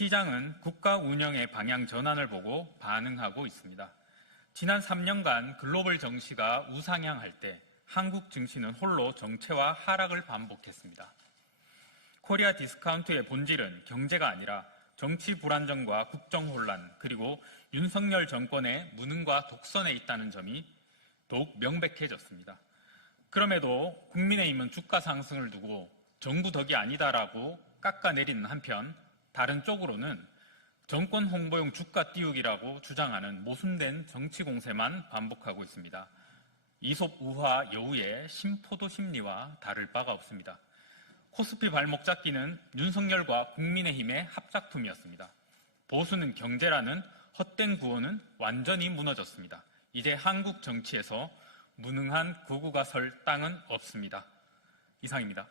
시장은 국가 운영의 방향 전환을 보고 반응하고 있습니다. 지난 3년간 글로벌 정시가 우상향할 때 한국 증시는 홀로 정체와 하락을 반복했습니다. 코리아 디스카운트의 본질은 경제가 아니라 정치 불안정과 국정 혼란, 그리고 윤석열 정권의 무능과 독선에 있다는 점이 더욱 명백해졌습니다. 그럼에도 국민의힘은 주가 상승을 두고 정부 덕이 아니다라고 깎아내리는 한편, 다른 쪽으로는 정권 홍보용 주가 띄우기라고 주장하는 모순된 정치 공세만 반복하고 있습니다. 이솝 우화 여우의 심포도 심리와 다를 바가 없습니다. 코스피 발목 잡기는 윤석열과 국민의힘의 합작품이었습니다. 보수는 경제라는 헛된 구호는 완전히 무너졌습니다. 이제 한국 정치에서 무능한 거구가 설 땅은 없습니다. 이상입니다.